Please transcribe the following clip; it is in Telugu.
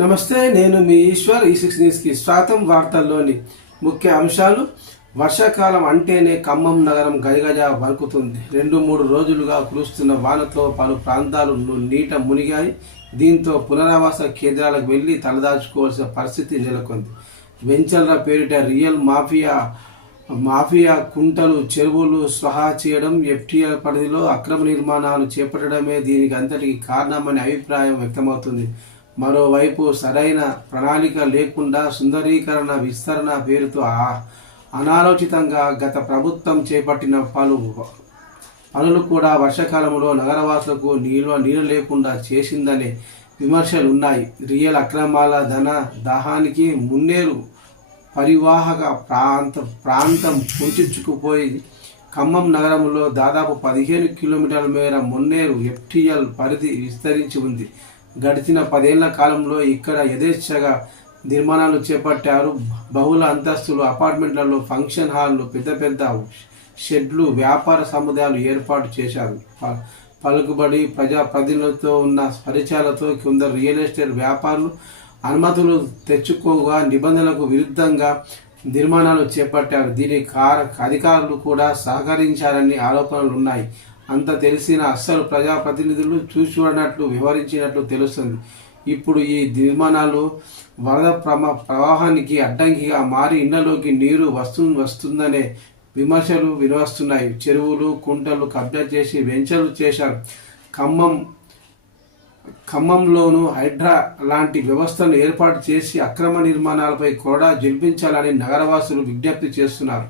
నమస్తే, నేను మీ ఈశ్వర్. ఈ6 న్యూస్కి స్వాగతం. వార్తల్లోని ముఖ్య అంశాలు. వర్షాకాలం అంటేనే ఖమ్మం నగరం గజగజ వణుకుతుంది. 2-3 రోజులుగా కురుస్తున్న వానతో పలు ప్రాంతాలు నీట మునిగాయి. దీంతో పునరావాస కేంద్రాలకు వెళ్లి తలదాచుకోవాల్సిన పరిస్థితి నెలకొంది. వెంచర్ల పేరిట రియల్ మాఫియా కుంటలు, చెరువులు స్వహా చేయడం, ఎఫ్టీఆర్ పరిధిలో అక్రమ నిర్మాణాలు చేపట్టడమే దీనికి అంతటికి కారణమనే అభిప్రాయం వ్యక్తమవుతుంది. మరోవైపు సరైన ప్రణాళిక లేకుండా సుందరీకరణ, విస్తరణ పేరుతో అనాలోచితంగా గత ప్రభుత్వం చేపట్టిన పనులు కూడా వర్షాకాలంలో నగరవాసులకు నీరు లేకుండా చేసిందనే విమర్శలున్నాయి. రియల్ అక్రమాల ధన దాహానికి మున్నేరు పరివాహక ప్రాంతం కుంచుకుపోయి ఖమ్మం నగరంలో దాదాపు 15 కిలోమీటర్ల మేర మున్నేరు ఎఫ్టీఎల్ పరిధి విస్తరించి ఉంది. గడిచిన 10 ఏళ్ల కాలంలో ఇక్కడ యథేచ్ఛగా నిర్మాణాలు చేపట్టారు. బహుళ అంతస్తులు అపార్ట్మెంట్లలో ఫంక్షన్ హాళ్లు, పెద్ద షెడ్లు, వ్యాపార సముదాయాలు ఏర్పాటు చేశారు. పలుకుబడి ప్రజాప్రతినిధులతో ఉన్న పరిచయాలతో కొందరు రియల్ ఎస్టేట్ వ్యాపారులు అనుమతులు తెచ్చుకోగా నిబంధనలకు విరుద్ధంగా నిర్మాణాలు చేపట్టారు. దీనికి అధికారులు కూడా సహకరించారని ఆరోపణలున్నాయి. అంత తెలిసిన అస్సలు ప్రజాప్రతినిధులు చూడనట్లు వ్యవహరించినట్లు తెలుస్తుంది. ఇప్పుడు ఈ నిర్మాణాలు వరద ప్రవాహానికి అడ్డంకిగా మారి ఇళ్లలోకి నీరు వస్తుందనే విమర్శలు వినవస్తున్నాయి. చెరువులు, కుంటలు కబ్జా చేసి వెంచర్లు చేశారు. ఖమ్మంలోనూ హైడ్రా లాంటి వ్యవస్థను ఏర్పాటు చేసి అక్రమ నిర్మాణాలపై కూడా జల్పించాలని నగరవాసులు విజ్ఞప్తి చేస్తున్నారు.